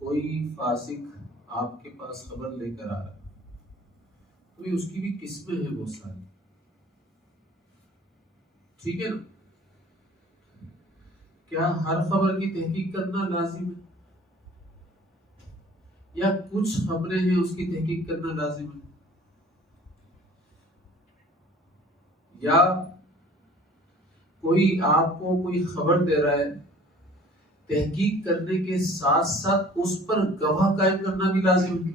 कोई फासिक आपके पास खबर लेकर आ रहा है, तो उसकी भी किस्में हैं बहुत सारी, ठीक है ना। क्या हर खबर की तहकीक करना लाजिम है, या कुछ खबरें हैं उसकी तहकीक करना लाजिम है, या कोई आपको कोई खबर दे रहा है, तहकीक करने के साथ साथ उस पर गवाह कायम करना भी लाजिम है,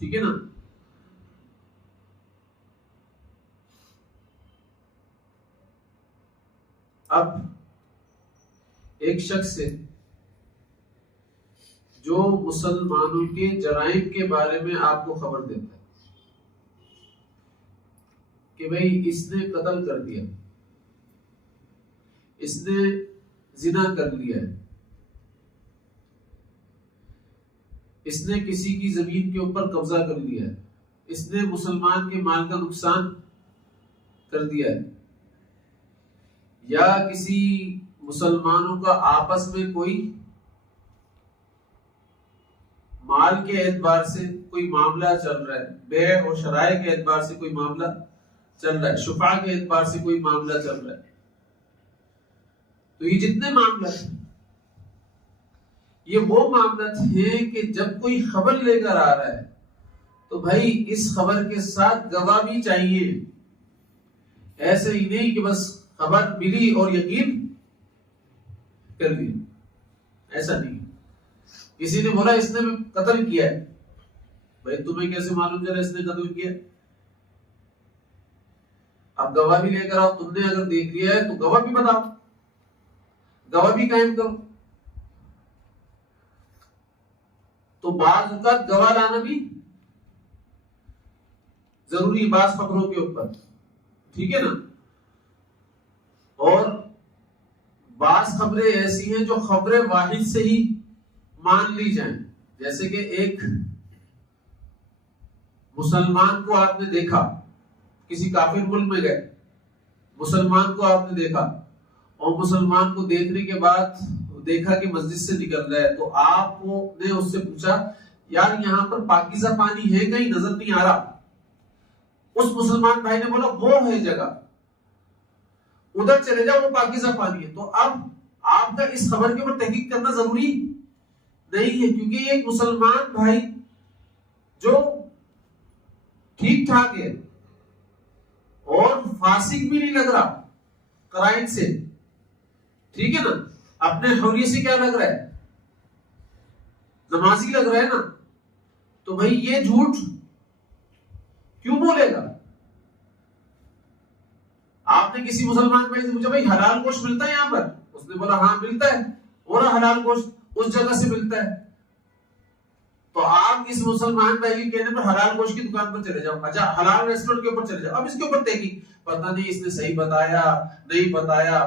ठीक है ना। अब एक शख्स है जो मुसलमानों के जराइम के बारे में आपको खबर देता है कि भाई इसने कत्ल कर दिया, इसने जिना कर लिया है, इसने किसी की जमीन के ऊपर कब्जा कर लिया है, इसने मुसलमान के माल का नुकसान कर दिया है, या किसी मुसलमानों का आपस में कोई माल के एतबार से कोई मामला चल रहा है, बे और शराय के एतबार से कोई मामला चल रहा है, शुफा के एतबार से कोई मामला चल रहा है, तो ये जितने मामला हैं ये वो मामला है कि जब कोई खबर लेकर आ रहा है तो भाई इस खबर के साथ गवाह भी चाहिए। ऐसे ही नहीं कि बस खबर मिली और यकीन कर लिया, ऐसा नहीं। किसी ने बोला इसने कत्ल किया है, भाई तुम्हें कैसे मालूम चला इसने कत्ल किया? अब गवाह भी लेकर आओ, तुमने अगर देख लिया है तो गवाह भी बताओ, गवाह भी कायम करो। तो बाज औक़ात गवाह लाना भी जरूरी बाज खबरों के ऊपर, ठीक है ना। और बाज खबरें ऐसी हैं जो खबरें वाहिद से ही मान ली जाएं, जैसे कि एक मुसलमान को आपने देखा, किसी काफिर मुल्क में गए, मुसलमान को आपने देखा और मुसलमान को देखने के बाद देखा कि मस्जिद से निकल रहा है, तो आपने उससे पूछा यार यहाँ पर पाकीज़ा पानी है कहीं, नजर नहीं आ रहा। उस मुसलमान भाई ने बोला वो है जगह, उधर चले जाओ, वो पाकीज़ा पानी है। तो अब आपका इस खबर के ऊपर तहकीक करना जरूरी नहीं है, क्योंकि एक मुसलमान भाई जो ठीक ठाक है और फासिक भी नहीं लग रहा कराइन से, ठीक है ना, अपने हौरिये से क्या लग रहा है, नमाजी लग रहा है ना, तो भाई ये झूठ क्यों बोलेगा? आपने किसी मुसलमान भाई से पूछा भाई हलाल गोश्त मिलता है यहाँ पर, उसने बोला हाँ मिलता है, और हलाल गोश्त उस जगह से मिलता है, तो आप इस मुसलमान भाई के कहने पर हलाल गोश्त की दुकान पर चले जाओ, अच्छा हलाल रेस्टोरेंट के ऊपर चले जाओ। अब इसके ऊपर तहकीक, पता नहीं इसने सही बताया नहीं बताया,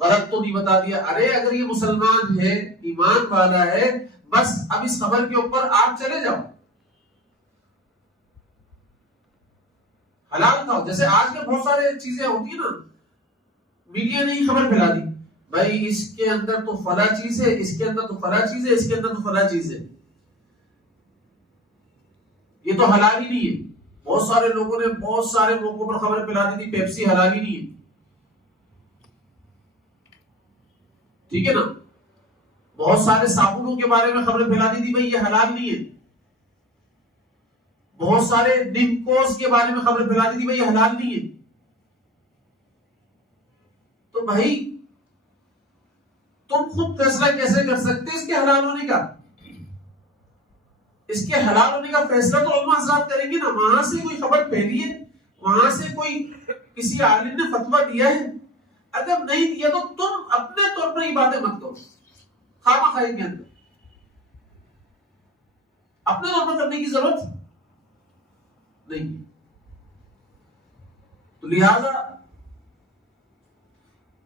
गलत तो नहीं बता दिया। अरे अगर ये मुसलमान है, ईमान वाला है, बस अब इस खबर के ऊपर आप चले जाओ, हलाल खाओ। जैसे आजकल बहुत सारे चीजें होती है ना, मीडिया ने ही खबर फैला दी भाई इसके अंदर तो फला चीज है, इसके अंदर तो फला चीज है, इसके अंदर तो फला चीज है, ये तो हलाल ही नहीं है। बहुत सारे लोगों ने बहुत सारे मौकों पर खबर फैला दी थी पेप्सी हलाल ही नहीं है, ठीक है ना। बहुत सारे साबुनों के बारे में खबरें फैला दी थी भाई ये हलाल नहीं है, बहुत सारे निमकोस के बारे में खबरें फैला दी थी भाई ये हलाल नहीं है। तो भाई तुम खुद फैसला कैसे कर सकते इसके हलाल होने का? इसके हलाल होने का फैसला तो उलमा हज़रात करेंगे ना। वहां से कोई खबर फैली है, वहां से कोई किसी आलिम ने फतवा दिया है, अगर नहीं दिया तो तुम अपने तौर पर ये बातें मत करो खामा खाई के अंदर, अपने तौर पर करने की जरूरत नहीं। तो लिहाजा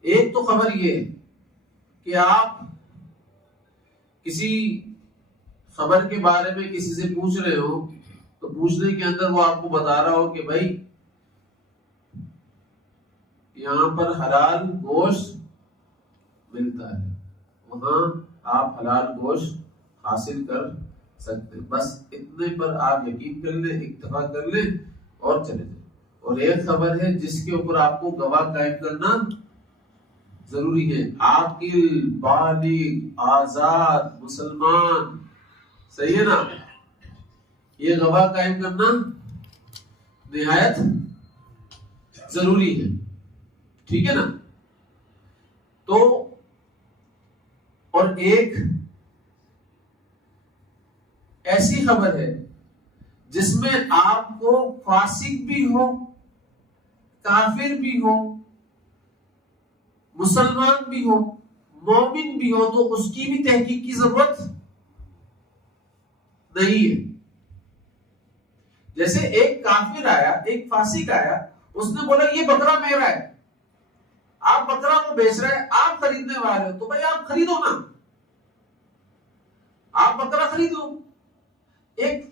एक तो खबर ये कि आप किसी खबर के बारे में किसी से पूछ रहे हो, तो पूछने के अंदर वो आपको बता रहा हो कि भाई यहाँ पर हलाल गोश्त मिलता है, वहां आप हलाल गोश्त हासिल कर सकते। बस इतने पर आप यकीन कर ले, इत्तफा कर ले और चले जाए। और एक खबर है जिसके ऊपर आपको गवाह कायम करना जरूरी है। आकिल बालिग आजाद मुसलमान, सही है ना, ये गवाह कायम करना निहायत जरूरी है, ठीक है ना। तो और एक ऐसी खबर है जिसमें आपको फासिक भी हो, काफिर भी हो, मुसलमान भी हो, मोमिन भी हो, तो उसकी भी तहकीक की जरूरत नहीं है। जैसे एक काफिर आया, एक फासिक आया, उसने बोला ये बकरा मेरा है, आप बकरा को बेच रहे हैं, आप खरीदने वाले हो, तो भाई आप खरीदो ना, आप बकरा खरीदो। एक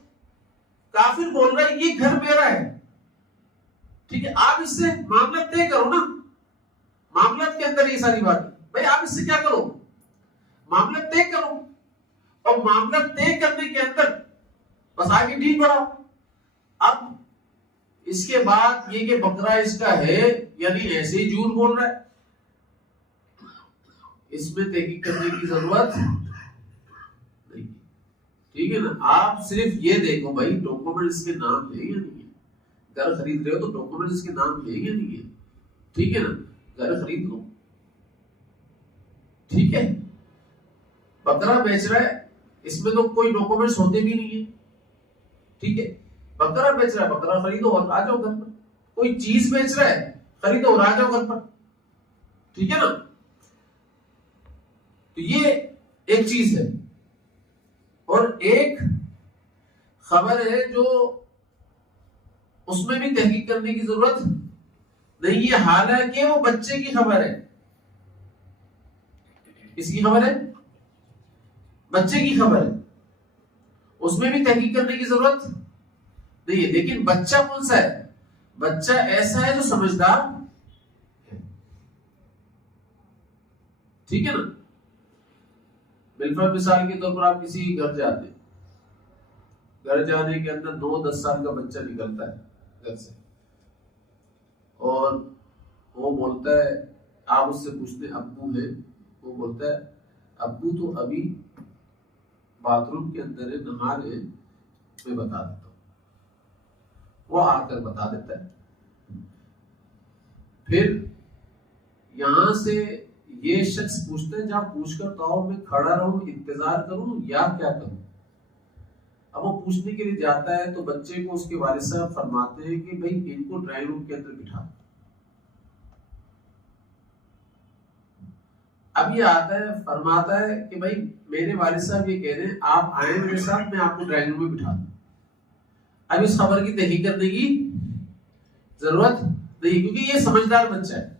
काफिर बोल रहा है ये घर मेरा है, ठीक है, आप इससे मामला तय करो ना, मामला के अंदर ये सारी बात, भाई आप इससे क्या करो, मामला तय करो, और मामला तय करने के अंदर बस आगे डील बढ़ाओ। अब इसके बाद ये कि बकरा इसका है, यानी ऐसे ही झूठ बोल रहा है, इसमें तहकीक करने की जरूरत नहीं, ठीक है ना। आप सिर्फ ये देखो भाई डॉक्यूमेंट इसके नाम है या नहीं है, घर खरीद रहे हो तो डॉक्यूमेंट इसके नाम है या नहीं है, ठीक है ना, घर खरीद लो, ठीक है। बकरा बेच रहा है, इसमें तो कोई डॉक्यूमेंट्स होते भी नहीं है, ठीक है, बकरा बेच रहा है, बकरा खरीदो और आ जाओ घर पर। कोई चीज बेच रहा है, खरीदो और आ जाओ घर पर, ठीक है ना। तो ये एक चीज है। और एक खबर है जो उसमें भी तहकीक करने की जरूरत नहीं है, हालांकि वो बच्चे की खबर है। किसकी खबर है? बच्चे की खबर है, उसमें भी तहकीक करने की जरूरत नहीं है। लेकिन बच्चा कौन सा है? बच्चा ऐसा है जो समझदार है, ठीक है ना। बिल्कुल मिसाल के तौर पर आप किसी घर जाते हैं, घर जाने के अंदर 9-10 साल का बच्चा निकलता है घर से, और वो बोलता है, आप उससे पूछते अब्बू है, वो बोलता है अब्बू तो अभी बाथरूम के अंदर है, नहा रहे, मैं बता देता हूँ। वो आकर बता देता है। फिर यहां से ये शख्स पूछते हैं जहां पूछकर तो आओ, मैं खड़ा रहूं, इंतजार करूं या क्या करूं। अब वो पूछने के लिए जाता है तो बच्चे को उसके वालिद साहब फरमाते हैं कि भाई इनको ड्राइंग रूम के अंदर बिठा। अब ये आता है, फरमाता है कि भाई मेरे वालिद साहब ये कह रहे हैं आप आए मेरे साथ, मैं आपको ड्राइंग रूम में बिठा दूं। अब इस खबर की तहकीक करने की जरूरत नहीं, क्योंकि ये समझदार बच्चा है,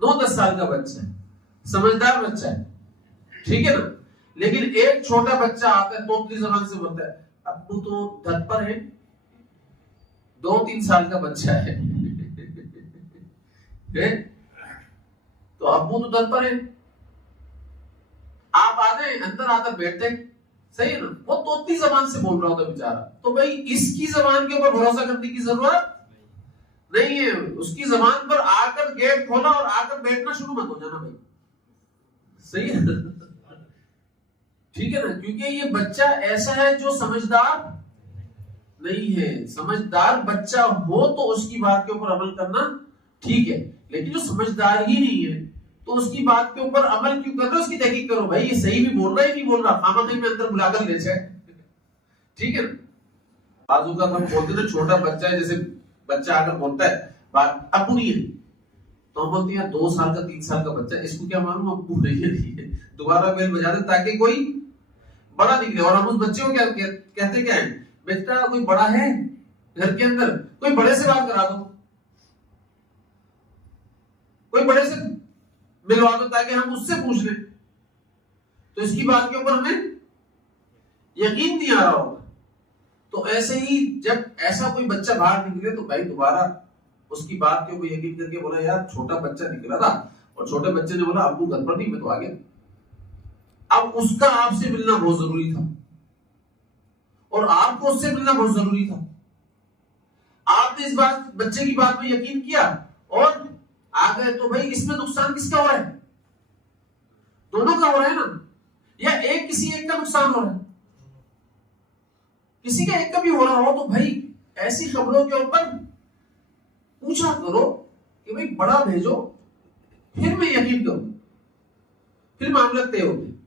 9-10 साल का बच्चा है, समझदार बच्चा है, ठीक है ना। लेकिन एक छोटा बच्चा आता है, तोतली जबान से बोलता है अब्बू तो धत पर है, 2-3 साल का बच्चा है तो अब्बू तो धत पर है, आप आ गए अंदर, आकर बैठते, सही है ना। वो तोतली जबान से बोल रहा होता बेचारा, तो भाई इसकी जबान के ऊपर भरोसा करने की जरूरत नहीं है। उसकी जबान पर आकर गेट खोला और आकर बैठना शुरू मत हो जाना भाई, सही है, ठीक है ना। क्योंकि ये बच्चा ऐसा है जो समझदार नहीं है। समझदार बच्चा हो तो उसकी बात के ऊपर अमल करना ठीक है, लेकिन जो समझदार ही नहीं है तो उसकी बात के ऊपर अमल क्यों कर रहे हो, उसकी तहकीक करो भाई ये सही भी बोल रहा है नहीं बोल रहा, खामखी में अंदर बुलाकर ले जाए, ठीक है ना। बाजू का हम बोलते थे छोटा बच्चा है, जैसे बच्चा आकर बोलता है बात अब्बू नहीं है, तो हम बोलते हैं 2 साल का 3 साल का बच्चा, इसको क्या मालूम अब्बू नहीं है, दोबारा बेल बजा दे ताकि कोई बड़ा निकले। और हम उस बच्चे को क्या कहते क्या है, बेटा कोई बड़ा है घर के अंदर, कोई बड़े से बात करा दो, कोई बड़े से मिलवा दो ताकि हम उससे पूछ लें, तो इसकी बात के ऊपर हमें यकीन नहीं आ रहा होगा। तो ऐसे ही जब ऐसा कोई बच्चा बाहर निकले तो भाई दोबारा उसकी बात के ऊपर यकीन करके बोला यार छोटा बच्चा निकला था और छोटे बच्चे ने बोला अब्बू घर पर नहीं, मैं तो आ गया। अब उसका आपसे मिलना बहुत जरूरी था और आपको उससे मिलना बहुत जरूरी था। आपने इस बात बच्चे की बात में यकीन किया और आ गए, तो भाई इसमें नुकसान किसका हो रहा है? दोनों का हो रहा है ना, या एक किसी एक का नुकसान हो रहा है? किसी का एक का भी हो रहा हो तो भाई ऐसी खबरों के ऊपर पूछा करो कि भाई बड़ा भेजो, फिर मैं यकीन करूं, फिर मामला तय होते।